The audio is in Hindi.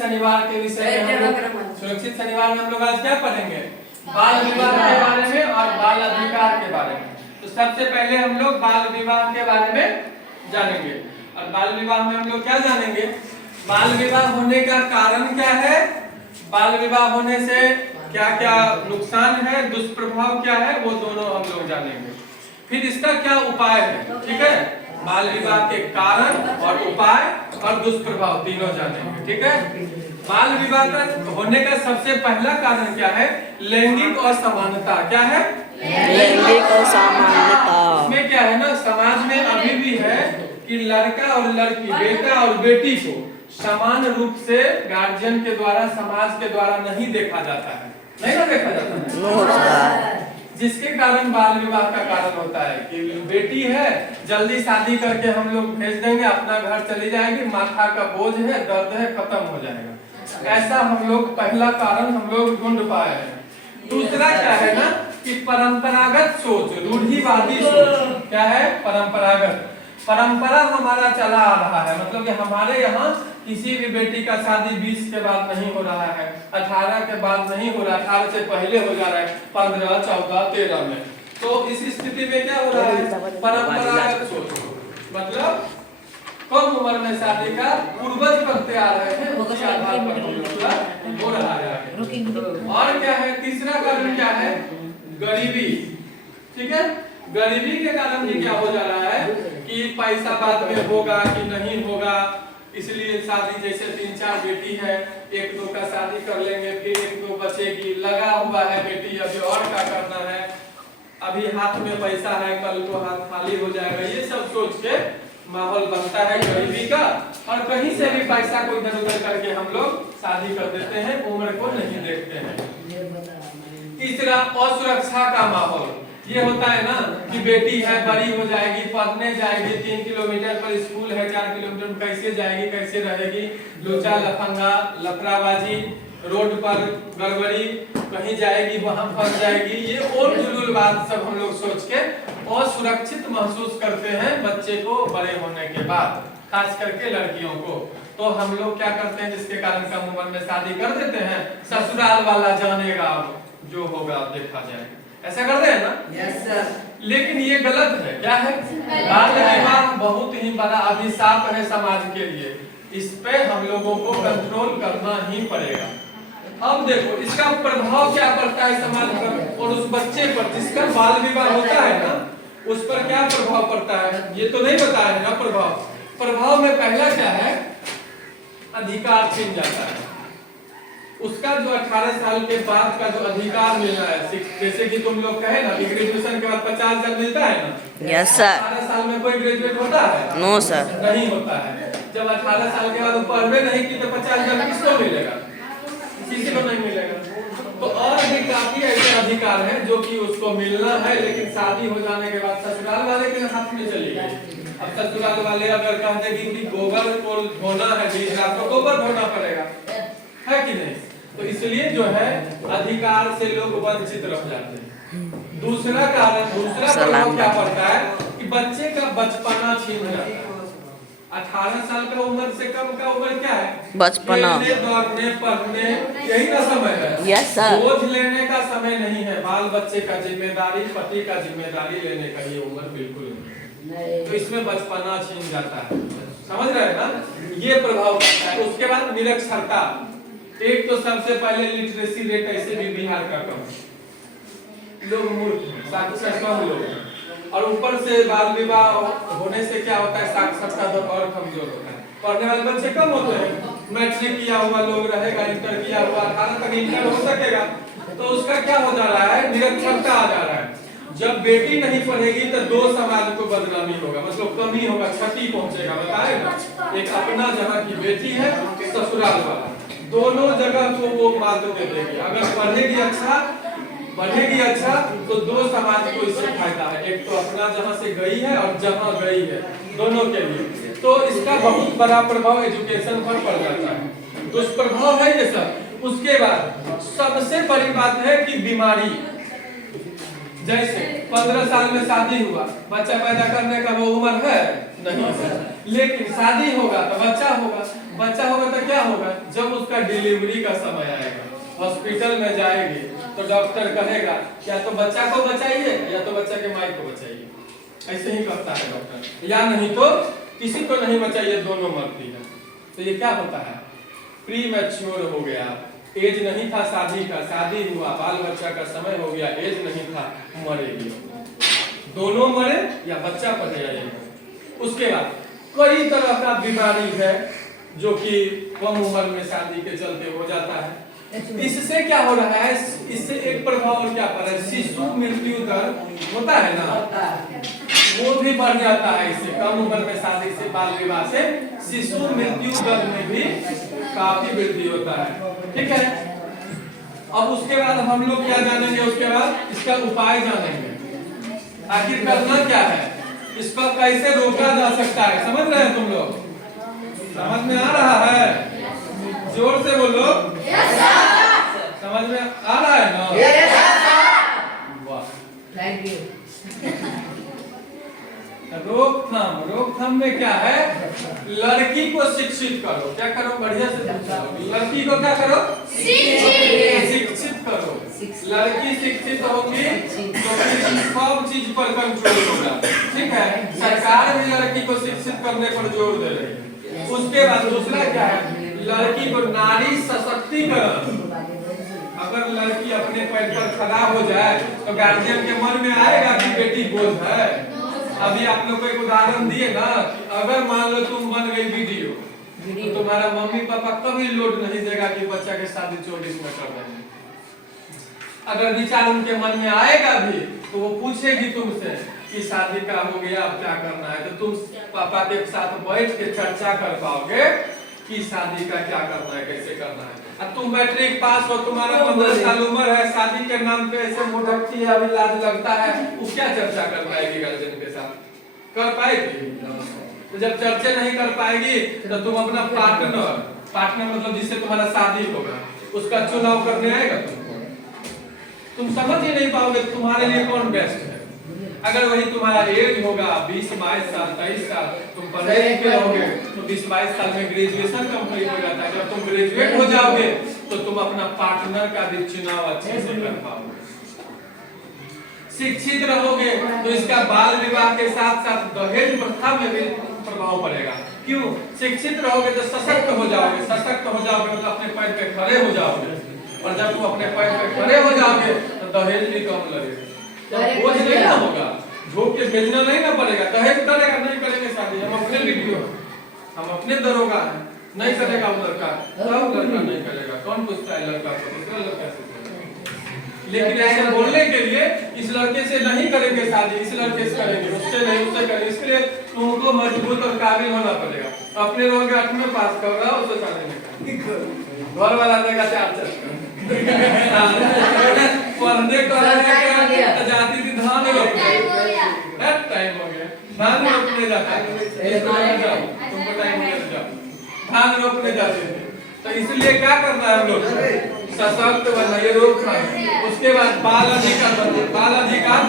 शनिवार के विषय में सुरक्षित शनिवार में हम लोग आज क्या पढ़ेंगे? बाल विवाह के बारे में और बाल अधिकार के बारे में। तो सबसे पहले हम लोग बाल विवाह के बारे में जानेंगे। और बाल विवाह में हम लोग क्या जानेंगे? बाल विवाह होने का कारण क्या है, बाल विवाह होने से क्या क्या नुकसान है, दुष्प्रभाव क्या है, वो दोनों हम लोग जानेंगे। फिर इसका क्या उपाय है, ठीक है? बाल विवाह के कारण और उपाय और दुष्प्रभाव तीनों जानेंगे, ठीक है? बाल विवाह का होने का सबसे पहला कारण क्या है? लैंगिक असमानता। क्या है? लैंगिक असमानता। इसमें क्या है ना, समाज में अभी भी है कि लड़का और लड़की, बेटा और बेटी को समान रूप से गार्जियन के द्वारा, समाज के द्वारा नहीं देखा जाता है, नहीं ना देखा जाता है, जिसके कारण बाल विवाह का कारण होता है कि बेटी है, जल्दी शादी करके हम लोग भेज देंगे, अपना घर चली जाएगी, माथा का बोझ है, दर्द है, खत्म हो जाएगा। ऐसा हम लोग पहला कारण हम लोग ढूंढ पाए हैं। दूसरा क्या है ना कि परंपरागत सोच, रूढ़िवादी सोच। क्या है? परंपरागत। परंपरा हमारा चला आ रहा है, मतलब कि हमारे यहाँ किसी भी बेटी का शादी 20 के बाद नहीं हो रहा है, 18 के बाद नहीं हो रहा, 18 से पहले हो जा रहा है, 15, 14, 13 में। तो इस स्थिति में क्या हो रहा है? परंपरागत सोच, मतलब कम उम्र में शादी का पूर्वज करते आ रहे हैं, उसी आधार पर हो रहा है। और क्या है? तीसरा कारण क्या है? गरीबी। ठीक है, गरीबी के कारण भी क्या हो जा रहा है कि पैसा बाद में होगा कि नहीं होगा, इसलिए शादी, जैसे 3-4 बेटी है, 1-2 का शादी कर लेंगे, फिर 1-2 बचेगी, लगा हुआ है बेटी, अभी और क्या करना है, अभी हाथ में पैसा है, कल को हाथ खाली हो जाएगा, ये सब सोच के माहौल बनता है गरीबी का, और कहीं से भी पैसा को इधर उधर करके हम लोग शादी कर देते हैं, उम्र को नहीं देखते हैं। तीसरा, असुरक्षा का माहौल। ये होता है ना कि बेटी है, बड़ी हो जाएगी, पढ़ने जाएगी, 3 किलोमीटर पर स्कूल है, 4 किलोमीटर कैसे जाएगी, कैसे रहेगी, लूचा लफंगा, लफड़ाबाजी, रोड पर गड़बड़ी, कहीं जाएगी वहां फंस जाएगी, ये और जुलूल बात सब हम लोग सोच के असुरक्षित महसूस करते हैं बच्चे को बड़े होने के बाद, खास करके लड़कियों को। तो हम लोग क्या करते हैं, जिसके कारण कम उम्र में शादी कर देते हैं, ससुराल वाला जानेगा, अब जो होगा देखा जाएगा, ऐसा करते हैं ना? Yes sir. लेकिन ये गलत है। क्या है? बाल विवाह बहुत ही बड़ा अभिशाप है समाज के लिए, इस पे हम लोगों को कंट्रोल करना ही पड़ेगा। अब देखो इसका प्रभाव क्या पड़ता है समाज पर और उस बच्चे पर जिसका बाल विवाह होता है ना, उस पर क्या प्रभाव पड़ता है, ये तो नहीं बताया है ना। प्रभाव में पहला क्या है? अधिकार छीन जाता है उसका, जो 18 साल के बाद का जो अधिकार मिलना है, जैसे कि तुम लोग कहे ना कि ग्रेजुएशन के बाद 50,000 मिलता है ना। Yes sir. 18 साल में कोई ग्रेजुएट होता है? नो सर, नहीं होता है। जब 18 साल के बाद पढ़ने नहीं की तो 50,000 किसको मिलेगा? किसी को नहीं मिलेगा। तो और भी काफी ऐसे अधिकार हैं जो कि उसको मिलना है, लेकिन शादी हो जाने के बाद ससुराल वाले के हाथ में चली गई। अब ससुराल वाले अगर कह देंगे कि गोबर को धोना है, तो गोबर धोना पड़ेगा, है कि नहीं? तो इसलिए जो है अधिकार से लोग वंचित रह जाते हैं। दूसरा कारण, दूसरा प्रभाव क्या पड़ता है कि बच्चे का बचपना छीन जाता है। 18 साल का उम्र से कम का उम्र क्या है? बचपना, दौड़ने, पढ़ने, यही का समय है। Yes sir. बोझ लेने का समय नहीं है, बाल बच्चे का जिम्मेदारी, पति का जिम्मेदारी लेने का ये उम्र बिल्कुल नहीं। तो इसमें बचपना छीन जाता है, समझ रहे हैं ना? ये प्रभाव पड़ता है। उसके बाद निरक्षरता। एक तो सबसे पहले लिटरेसी रेट ऐसे भी बिहार का कम, लोग मूर्ख, साक्षरता कम लोग, और ऊपर से बाल विवाह होने से क्या होता है, साक्षरता दर और कमजोर होता है, पढ़ने वाले बच्चे कम होते हैं। मैट्रिक किया हुआ लोग रहेगा, इंटर किया हुआ, 18 तक इंटर हो सकेगा, तो उसका क्या हो जा रहा है? निरक्षरता आ जा रहा है। जब बेटी नहीं पढ़ेगी तो 2 समाज को बदनामी होगा, मतलब कमी होगा, क्षति पहुंचेगा। बताए ना, एक अपना जहाँ की बेटी है, ससुराल वाला, दोनों जगह को वो मात दे देगी। अगर पढ़ेगी अच्छा, बढ़ेगी अच्छा, तो 2 समाज को इससे फायदा है, एक तो अपना जहाँ से गई है और जहाँ गई है, दोनों के लिए। तो इसका बहुत बड़ा प्रभाव एजुकेशन पर पड़ जाता है, दुष्प्रभाव है ये सब। उसके बाद सबसे बड़ी बात है कि बीमारी, जैसे 15 साल में शादी हुआ, बच्चा पैदा करने का वो उम्र है, नहीं होगा। लेकिन शादी होगा तो बच्चा होगा, बच्चा होगा तो क्या होगा, जब उसका डिलीवरी का समय आएगा, हॉस्पिटल में जाएगी तो डॉक्टर कहेगा या तो बच्चा को बचाइए या तो बच्चा के माई को बचाइए, ऐसे ही कहता है डॉक्टर, या नहीं तो किसी को नहीं बचाइए, दोनों मरती है। तो ये क्या होता है, प्री मैच्योर हो गया, एज नहीं था शादी का, शादी हुआ, बाल बच्चा का समय हो गया, एज नहीं था, मरेगी, दोनों मरे या बच्चा पढ़े जाएगा। उसके बाद कई तरह का बीमारी है जो कि कम उम्र में शादी के चलते हो जाता है। इससे क्या हो रहा है, इससे एक प्रभाव और क्या पड़ रहा है, शिशु मृत्यु दर होता है ना, वो भी बढ़ जाता है। इससे कम उम्र में शादी से, बाल विवाह से शिशु मृत्यु दर में भी काफी वृद्धि होता है। ठीक है, अब उसके बाद हम लोग क्या जानेंगे, उसके बाद इसका उपाय जानेंगे, आखिर करना क्या है, इसको कैसे रोका जा सकता है। समझ रहे हैं तुम लोग, समझ में आ रहा है, जोर से बोलो, समझ में आ रहा है ना, वाह, थैंक यू। रोकथाम, रोकथाम में क्या है, लड़की को शिक्षित करो, क्या करो, बढ़िया से लड़की को क्या करो, शिक्षित करो। लड़की शिक्षित होगी तो फिर सब चीज पर कंट्रोल होगा। ठीक है, सरकार भी लड़की को शिक्षित करने पर जोर दे रही है। उसके बाद दूसरा क्या है, लड़की को नारी सशक्तिकरण। अगर लड़की अपने पैर पर खड़ा हो जाए तो गार्जियन के मन में आएगा कि बेटी बोझ है। अभी आप लोग को एक उदाहरण दिए ना, अगर मान लो तुम बन गई वीडियो, तो तुम्हारा मम्मी पापा कभी लोड नहीं देगा कि बच्चा के शादी 24 में कर रहे हैं। अगर विचार उनके मन में आएगा भी तो वो पूछेगी तुमसे कि शादी का हो गया, अब क्या करना है, तो तुम पापा के साथ बैठ के चर्चा कर पाओगे कि शादी का क्या करना है, कैसे करना है। अब तुम मैट्रिक पास हो, तुम्हारा 15 साल उम्र है, शादी के नाम पे ऐसे मुठक्की है, अभी लाज लगता है, वो क्या चर्चा कर पाएगी गार्जियन के साथ, कर पाएगी? तो जब चर्चा नहीं कर पाएगी तो तुम अपना पार्टनर मतलब जिससे तुम्हारा शादी होगा, उसका चुनाव करने आएगा तुम समझ ही नहीं पाओगे तुम्हारे लिए कौन बेस्ट है। अगर वही तुम्हारा एज होगा 20-22 साल, 23 साल, तुम पढ़े लिखे होगे तो 20-22 साल में ग्रेजुएशन कंप्लीट हो जाता है। जब तुम ग्रेजुएट हो जाओगे तो तुम अपना पार्टनर का भी चुनाव अच्छे से कर पाओगे। शिक्षित रहोगे तो इसका बाल विवाह के साथ साथ दहेज प्रथा में भी प्रभाव पड़ेगा। क्यों? शिक्षित रहोगे तो सशक्त हो जाओगे, सशक्त हो जाओगे तो अपने पैर पे खड़े हो जाओगे, और जब तुम अपने पैर पे खड़े हो जाओगे तो दहेज भी कम लगेगा, बोझ नहीं ना होगा, झोंक के भेजना नहीं ना पड़ेगा। दहेज करेगा नहीं करेंगे शादी, हम अपने वीडियो, हम अपने दरोगा है, नहीं करेगा वो लड़का, सब लड़का नहीं करेगा, कौन पूछता है लड़का को, दूसरा लड़का से। लेकिन ऐसे बोलने के लिए इस लड़के से नहीं करेंगे शादी, इस लड़के से करेंगे, उससे नहीं, उससे करेंगे, इसके लिए तुमको मजबूत और काबिल होना पड़ेगा। अपने लोग 8वीं पास कर रहा हो तो शादी नहीं करेंगे, घर वाला देगा 4 पढ़ने को जाती थी, धान रोपने, टाइम हो गया, धान रोपने जाता है, तुमको टाइम हो गया, धान रोपने जाते थे। तो इसलिए क्या करना है हम लोग, सशक्त बनना, ये रोकना है। उसके बाद बाल अधिकार, बाल अधिकार